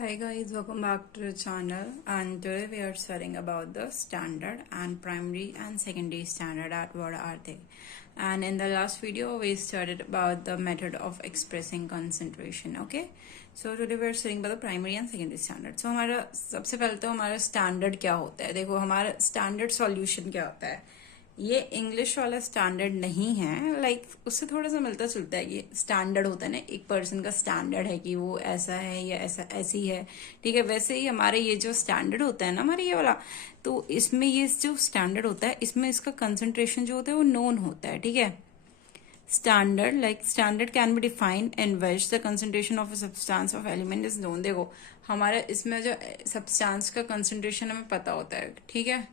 Hi guys, welcome back to the channel, and today we are studying about the standard and primary and secondary standard at what are they. And in the last video we studied about the method of expressing concentration. Okay, so today we are studying about the primary and secondary standard. So हमारा सबसे पहले तो हमारा standard क्या होता है. देखो हमारा standard solution क्या होता है. ये इंग्लिश वाला स्टैंडर्ड नहीं है, लाइक उससे थोड़ा सा मिलता जुलता है. ये स्टैंडर्ड होता है ना, एक पर्सन का स्टैंडर्ड है कि वो ऐसा है या ऐसा ऐसी है. ठीक है, वैसे ही हमारे ये जो स्टैंडर्ड होता है ना हमारे ये वाला, तो इसमें ये जो स्टैंडर्ड होता है इसमें इसका कंसंट्रेशन जो होता है वो नोन होता है. ठीक है, standard like standard can be defined in which the concentration of a substance of element is known. देखो हमारे इसमें जो सब्सटेंस का कंसंट्रेशन हमें पता होता है. ठीक है,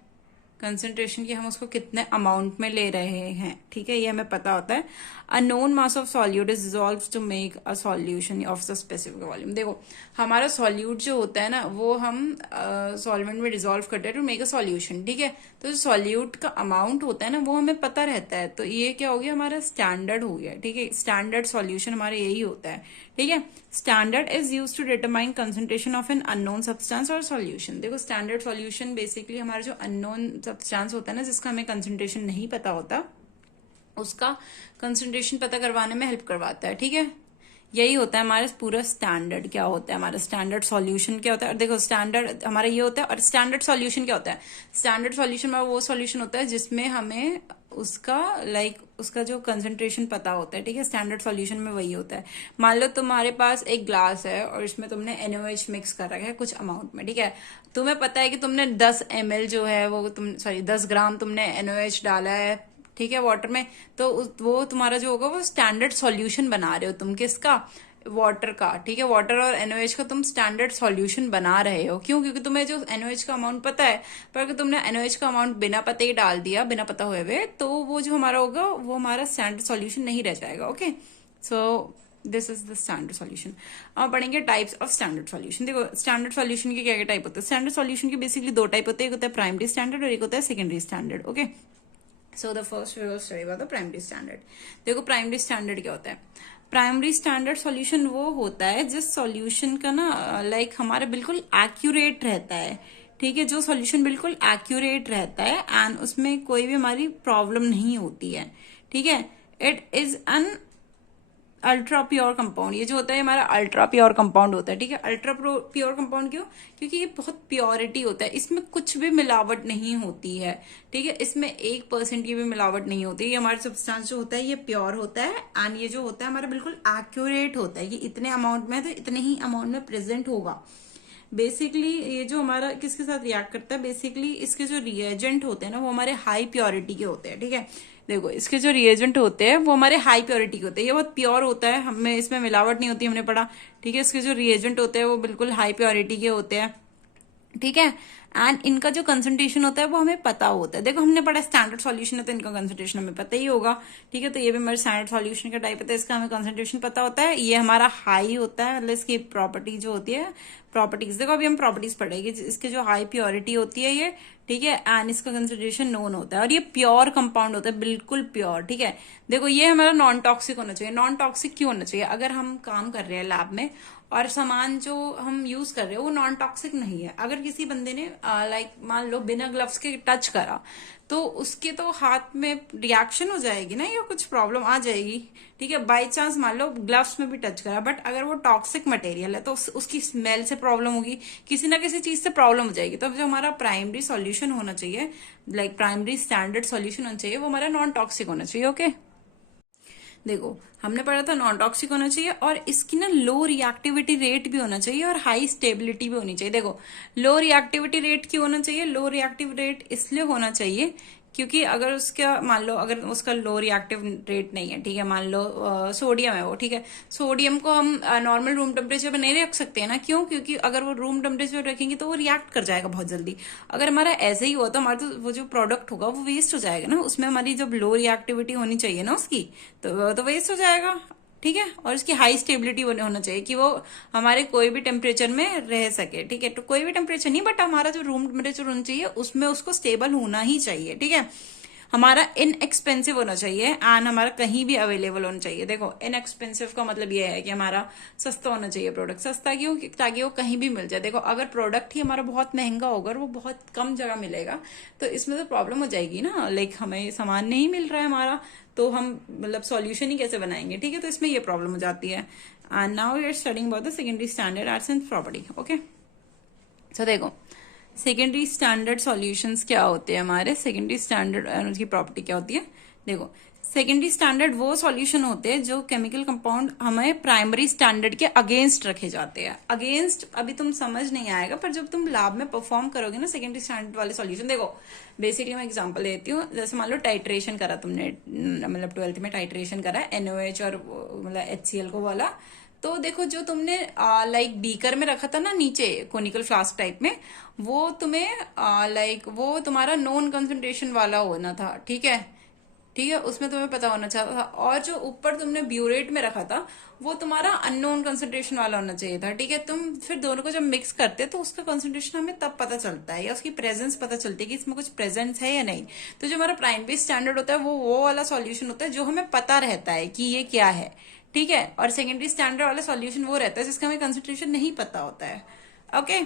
कंसंट्रेशन की हम उसको कितने अमाउंट में ले रहे हैं. ठीक है, ये हमें पता होता है. A known mass of solute is dissolve to make a solution of the specific volume. देखो हमारा सॉल्यूट जो होता है ना वो हम सॉल्वेंट में डिसॉल्व करते हैं टू मेक अ सॉल्यूशन. ठीक है, तो जो सॉल्यूट का अमाउंट होता है ना वो हमें पता रहता है. तो ये क्या हो गया, हमारा स्टैंडर्ड हो गया. ठीक है, स्टैंडर्ड सॉल्यूशन हमारा यही होता है. ठीक है, standard is use to determine concentration of an unknown substance और सॉल्यूशन. देखो स्टैंडर्ड सॉल्यूशन बेसिकली हमारा जो अननोन सब्सटेंस होता है ना, जिसका हमें कंसंट्रेशन नहीं पता होता, उसका कंसंट्रेशन पता करवाने में हेल्प करवाता है. ठीक है, यही होता है हमारा पूरा स्टैंडर्ड. क्या होता है हमारा स्टैंडर्ड सॉल्यूशन क्या होता है. और देखो स्टैंडर्ड हमारा ये होता है, और स्टैंडर्ड सॉल्यूशन क्या होता है. स्टैंडर्ड सॉल्यूशन में वो सॉल्यूशन होता है जिसमें हमें उसका उसका जो कंसंट्रेशन पता होता है. ठीक है, स्टैंडर्ड सॉल्यूशन में वही होता है. मान लो तुम्हारे पास एक ग्लास है और इसमें तुमने NaOH मिक्स कर रखा है कुछ अमाउंट में. ठीक है, तुम्हें पता है कि तुमने 10 ml जो है वो 10 ग्राम तुमने NaOH डाला है. ठीक है, वाटर में. तो वो तुम्हारा जो होगा वो स्टैंडर्ड सॉल्यूशन बना रहे हो तुम. किसका, वाटर का. ठीक है, वाटर और NaOH का तुम स्टैंडर्ड सॉल्यूशन बना रहे हो. क्यों, क्योंकि तुम्हें जो NaOH का अमाउंट पता है. पर अगर तुमने NaOH का अमाउंट बिना पते ही डाल दिया, बिना पता हुए हुए, तो वो जो हमारा होगा वो हमारा स्टैंडर्ड सॉल्यूशन नहीं रह जाएगा. Okay, so this is the standard solution. अब पढ़ेंगे टाइप्स ऑफ स्टैंडर्ड सॉल्यूशन. देखो स्टैंडर्ड सॉल्यूशन के क्या क्या टाइप होते हैं. स्टैंडर्ड सॉल्यूशन के बेसिकली दो टाइप होते हैं, एक होता है प्राइमरी स्टैंडर्ड और एक होता है secondary standard. Okay, so the first we will study about the primary standard. देखो प्राइमरी स्टैंडर्ड क्या होता है. प्राइमरी स्टैंडर्ड सॉल्यूशन वो होता है जिस सॉल्यूशन का ना हमारा बिल्कुल एक्यूरेट रहता है. ठीक है, जो सॉल्यूशन बिल्कुल एक्यूरेट रहता है एंड उसमें कोई भी हमारी प्रॉब्लम नहीं होती है. ठीक है, it is an ultra pure compound. ये जो होता है हमारा अल्ट्रा प्योर कंपाउंड होता है. ठीक है, अल्ट्रा प्योर कंपाउंड क्यों, क्योंकि ये बहुत प्योरिटी होता है, इसमें कुछ भी मिलावट नहीं होती है. ठीक है, इसमें 1% की भी मिलावट नहीं होती है. ये हमारा सब्सटेंस जो होता है ये प्योर होता है एंड ये जो होता है हमारा बिल्कुल एक्यूरेट होता है. ये इतने अमाउंट में है तो इतने ही अमाउंट में प्रेजेंट होगा. बेसिकली ये जो हमारा किसके साथ रिएक्ट करता है, बेसिकली इसके जो रिएजेंट होते हैं ना वो हमारे हाई प्योरिटी के होते हैं. ठीक है, देखो इसके जो रिएजेंट होते हैं वो हमारे हाई प्योरिटी के होते हैं. ये बहुत प्योर होता है, हमें इसमें मिलावट नहीं होती, हमने पढ़ा. ठीक है, इसके जो रिएजेंट होते हैं वो बिल्कुल हाई प्योरिटी के होते हैं. ठीक है, एंड इनका जो कंसंट्रेशन होता है वो हमें पता होता है. देखो हमने पढ़ा स्टैंडर्ड सॉल्यूशन है तो इनका कंसंट्रेशन हमें पता ही होगा. ठीक है, तो ये भी हमारे स्टैंडर्ड सॉल्यूशन का टाइप होता है, इसका हमें कंसंट्रेशन पता होता है. ये हमारा हाई होता है, मतलब इसकी प्रॉपर्टी जो होती है, प्रॉपर्टीज देखो अभी हम प्रॉपर्टीज पढ़ेंगे. इसके जो हाई प्योरिटी होती है ये, ठीक है, एंड इसका कंसंट्रेशन नोन होता है और ये प्योर कंपाउंड होता है, बिल्कुल प्योर. ठीक है, देखो ये हमारा नॉन टॉक्सिक होना चाहिए. नॉन टॉक्सिक क्यों होना चाहिए, अगर हम काम कर रहे हैं लैब में और सामान जो हम यूज कर रहे हैं वो नॉन टॉक्सिक नहीं है, अगर किसी बंदे ने मान लो बिना ग्लव्स के टच करा तो उसके तो हाथ में रिएक्शन हो जाएगी ना, या कुछ प्रॉब्लम आ जाएगी. ठीक है, बाई चांस मान लो ग्लव्स में भी टच करा, बट अगर वो टॉक्सिक मटेरियल है तो उसकी स्मेल से प्रॉब्लम होगी, किसी ना किसी चीज से प्रॉब्लम हो जाएगी. तो जो हमारा प्राइमरी सॉल्यूशन होना चाहिए, प्राइमरी स्टैंडर्ड सॉल्यूशन होना चाहिए, वो हमारा नॉन टॉक्सिक होना चाहिए. ओके, देखो हमने पढ़ा था नॉन टॉक्सिक होना चाहिए और इसकी ना लो रिएक्टिविटी रेट भी होना चाहिए और हाई स्टेबिलिटी भी होनी चाहिए. देखो लो रिएक्टिविटी रेट क्यों होना चाहिए, लो रिएक्टिव रेट इसलिए होना चाहिए क्योंकि अगर उसका मान लो अगर उसका लो रिएक्टिव रेट नहीं है, ठीक है, मान लो सोडियम है वो. ठीक है, सोडियम को हम नॉर्मल रूम टेम्परेचर पे नहीं रख सकते हैं ना. क्यों, क्योंकि अगर वो रूम टेम्परेचर पे रखेंगे तो वो रिएक्ट कर जाएगा बहुत जल्दी. अगर हमारा ऐसे ही हुआ तो हमारा तो वो जो प्रोडक्ट होगा वो वेस्ट हो जाएगा ना. उसमें हमारी जब लो रिएक्टिविटी होनी चाहिए ना उसकी, तो वेस्ट हो जाएगा. ठीक है, और इसकी हाई स्टेबिलिटी होना चाहिए कि वो हमारे कोई भी टेम्परेचर में रह सके. ठीक है, तो कोई भी टेम्परेचर नहीं, बट हमारा जो रूम टेम्परेचर होना चाहिए उसमें उसको स्टेबल होना ही चाहिए. ठीक है, हमारा इनएक्सपेंसिव होना चाहिए एंड हमारा कहीं भी अवेलेबल होना चाहिए। देखो इनएक्सपेंसिव का मतलब ये है कि हमारा सस्ता होना चाहिए प्रोडक्ट। सस्ता क्यों? ताकि वो कहीं भी मिल जाए। देखो अगर प्रोडक्ट ही हमारा बहुत महंगा होगा और वो बहुत कम जगह मिलेगा तो इसमें तो प्रॉब्लम हो जाएगी ना। लाइक हमें सामान नहीं मिल रहा है हमारा, तो हम मतलब सॉल्यूशन ही कैसे बनाएंगे? ठीक है, तो इसमें ये प्रॉब्लम हो जाती है। And now we are studying about the secondary standard arts and property. Okay, तो देखो सेकेंडरी स्टैंडर्ड सॉल्यूशंस क्या होते हैं हमारे, सेकेंडरी स्टैंडर्ड उसकी प्रॉपर्टी क्या होती है। देखो सेकेंडरी स्टैंडर्ड वो सॉल्यूशन होते हैं जो केमिकल कंपाउंड हमें प्राइमरी स्टैंडर्ड के अगेंस्ट रखे जाते हैं। अगेंस्ट अभी तुम समझ नहीं आएगा, पर जब तुम लैब में परफॉर्म करोगे ना सेकेंडरी स्टैंडर्ड वाले सॉल्यूशन, देखो बेसिकली मैं एग्जांपल देती हूँ। जैसे मान लो टाइट्रेशन करा तुमने, मतलब 12th में टाइट्रेशन करा NaOH और मतलब HCl को वाला। तो देखो जो तुमने लाइक बीकर में रखा था ना नीचे कोनिकल फ्लास्क टाइप में, वो तुम्हें लाइक वो तुम्हारा नॉन कंसंट्रेशन वाला होना था। ठीक है, ठीक है, उसमें तुम्हें पता होना चाहिए था। और जो ऊपर तुमने ब्यूरेट में रखा था वो तुम्हारा अननोन कंसंट्रेशन वाला होना चाहिए था। ठीक है, तुम फिर दोनों को जब मिक्स करते तो उसका कंसंट्रेशन हमें तब पता चलता है, या उसकी प्रेजेंस पता चलती है कि इसमें कुछ प्रेजेंस है या नहीं। तो जो हमारा प्राइमरी स्टैंडर्ड होता है वो वाला सॉल्यूशन होता है जो हमें पता रहता है कि ये क्या है। ठीक है, और सेकेंडरी स्टैंडर्ड वाला सॉल्यूशन वो रहता है जिसका हमें कंसंट्रेशन नहीं पता होता है। ओके,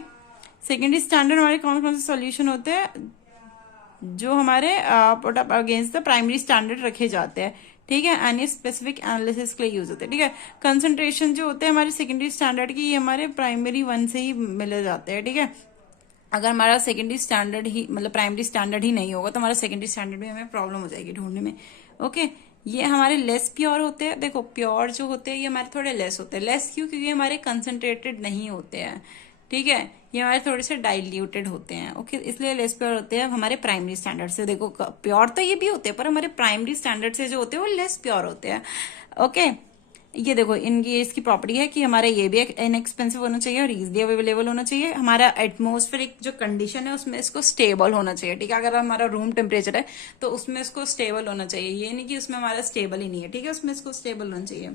सेकेंडरी स्टैंडर्ड हमारे कौन कौन से सॉल्यूशन होते हैं जो हमारे अगेंस्ट द प्राइमरी स्टैंडर्ड रखे जाते हैं। ठीक है, एनी स्पेसिफिक एनालिसिस के लिए यूज होते हैं। ठीक है, कंसंट्रेशन जो होते हैं हमारे सेकेंडरी स्टैंडर्ड की, ये हमारे प्राइमरी वन से ही मिले जाते हैं। ठीक है, अगर हमारा सेकेंडरी स्टैंडर्ड ही मतलब प्राइमरी स्टैंडर्ड ही नहीं होगा तो हमारा सेकेंडरी स्टैंडर्ड में हमें प्रॉब्लम हो जाएगी ढूंढने में। ओके, ये हमारे लेस प्योर होते हैं। देखो प्योर जो होते हैं ये हमारे थोड़े लेस होते हैं। लेस क्यों? क्योंकि हमारे कंसंट्रेटेड नहीं होते हैं। ठीक है, ये हमारे थोड़े से डाइल्यूटेड होते हैं। ओके, इसलिए लेस प्योर होते हैं हमारे प्राइमरी स्टैंडर्ड से। देखो प्योर तो ये भी होते हैं पर हमारे प्राइमरी स्टैंडर्ड से जो होते हैं वो लेस प्योर होते हैं। ओके, ये देखो इनकी इसकी प्रॉपर्टी है कि हमारा ये भी इनएक्सपेंसिव होना चाहिए और इजीली अवेलेबल होना चाहिए। हमारा एटमॉस्फेरिक जो कंडीशन है उसमें इसको स्टेबल होना चाहिए। ठीक है, अगर हमारा रूम टेम्परेचर है तो उसमें इसको स्टेबल होना चाहिए। ये नहीं कि उसमें हमारा स्टेबल ही नहीं है। ठीक है, उसमें इसको स्टेबल होना चाहिए।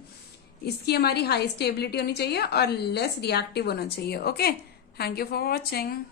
इसकी हमारी हाई स्टेबिलिटी होनी चाहिए और लेस रिएक्टिव होना चाहिए। Okay, thank you for watching.